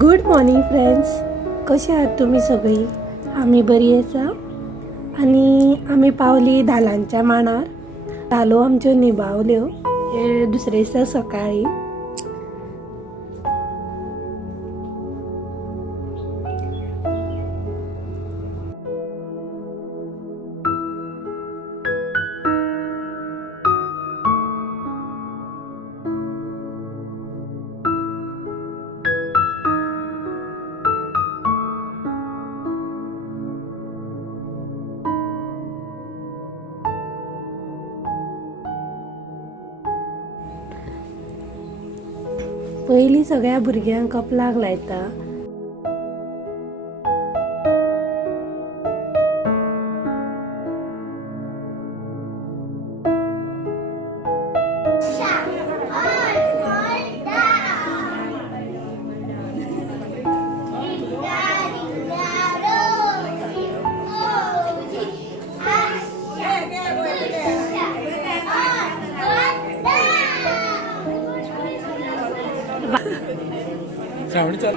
Good morning friends, कसे आहात तुम्ही सगळी? आम्ही बरी आसा आणि आम्ही पावली धालांच्या मांडार. धालो आमच्यो निभावल्यो हे दुसरे दिसा सकाळी. पयलीं सगळ्या भुरग्यांक कपलाक लायता. श्रावणी चाल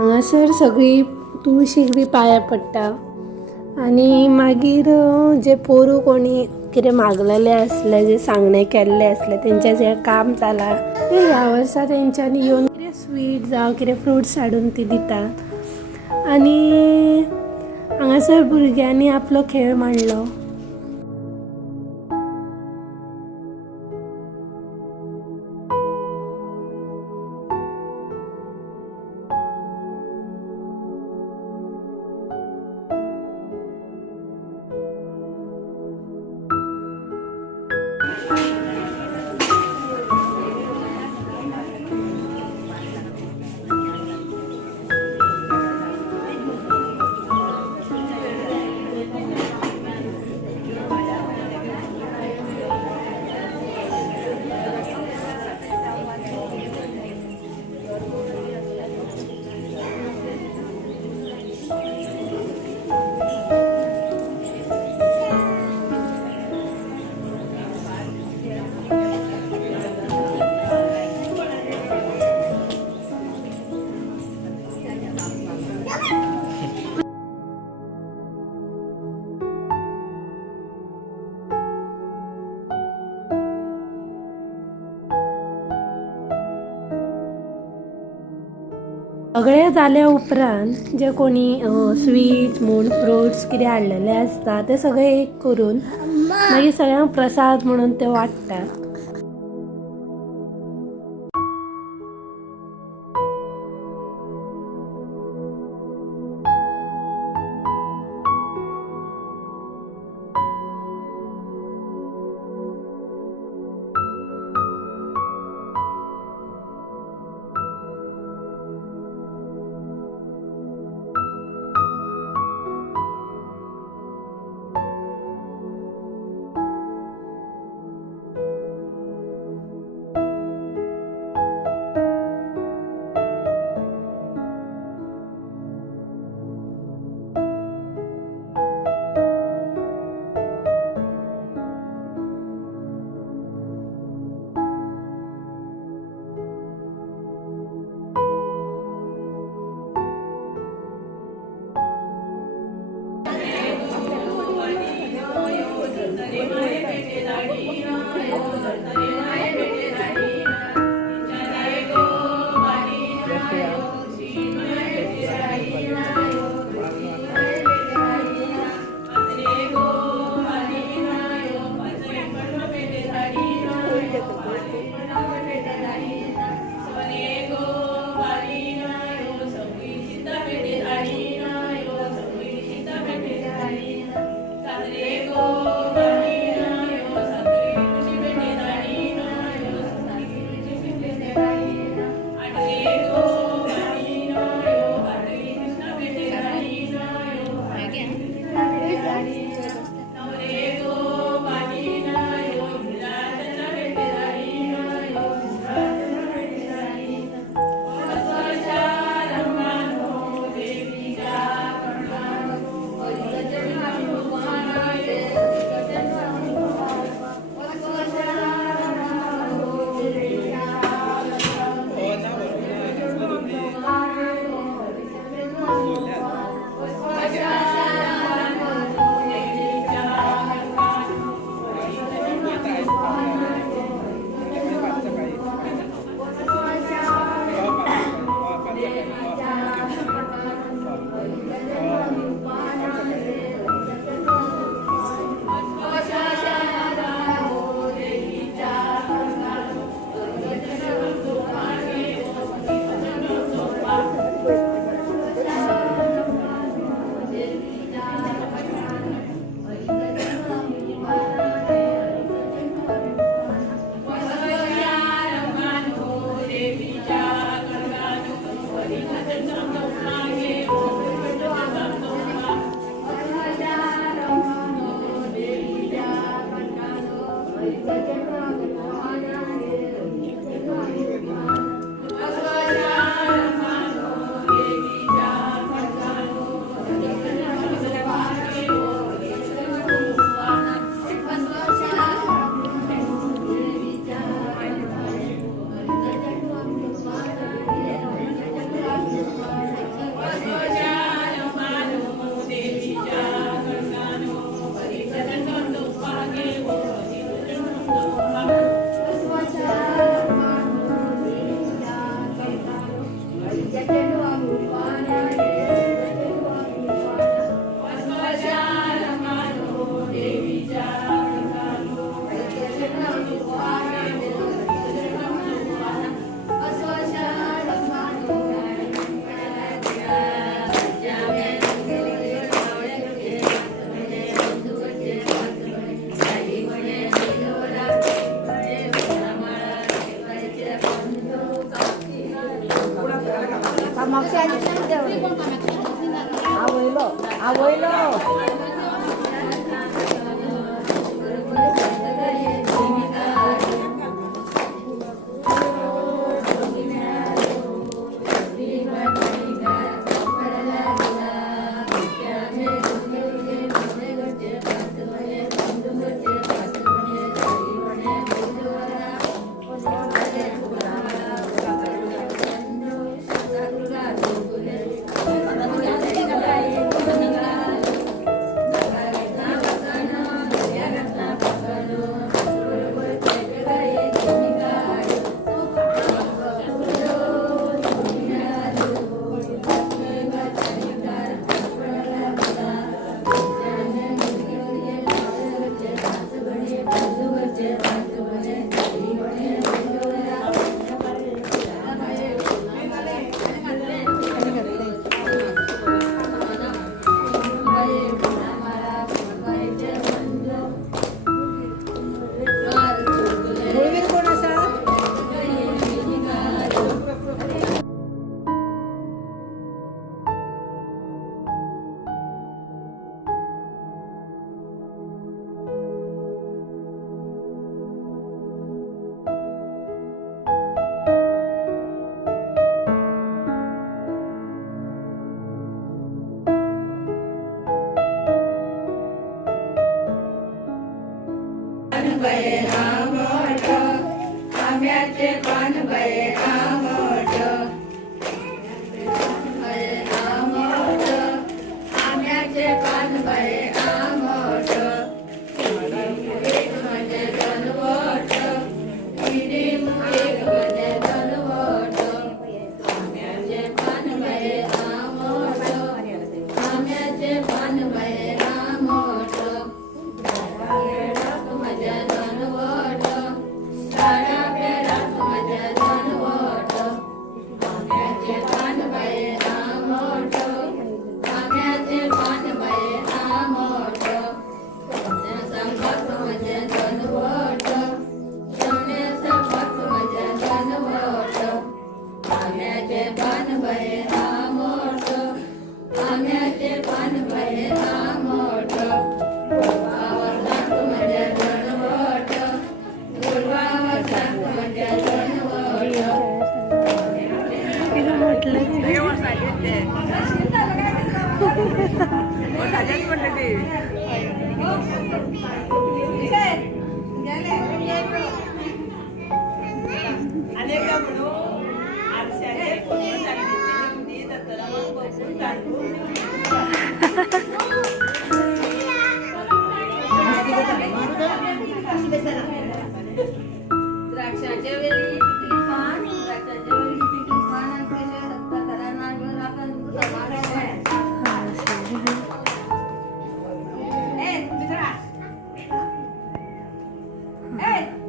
हांगासर सगळी तुळशीक बी पांयां पडटा आनी मागीर जे पोरू कोणी कितें मागलेले आसले, जे सांगणे केल्ले आसले तेंचें जे काम जालां ते ह्या वर्सा तेंच्यांनी येवन कितें स्वीट जावं कितें फ्रुट्स हाडून ती दितात. आनी हांगासर भुरग्यांनी आपलो खेळ मांडलो. सगळें जाल्या उपरांत जे कोणी स्वीट्स म्हूण फ्रुट्स कितें हाडलेले आसता ते सगळे एक करून मागीर सगळ्यांक प्रसाद म्हणून ते वाडटात. द्राक्षाच्या वेळी पिकली पान, द्राक्षाच्या वेळी पिकली पान आणि त्याच्या दत्तात्रयाला नारळ आपण समाराय.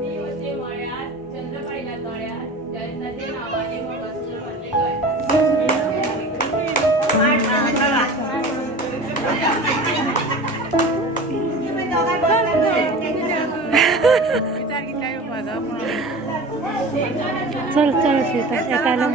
मी होते मळ्यात, चंद्र पाहिला तळ्यात, जयंताचे नावाने मग वस्त्र भरले गळ्यात. चल चल सीता एकाला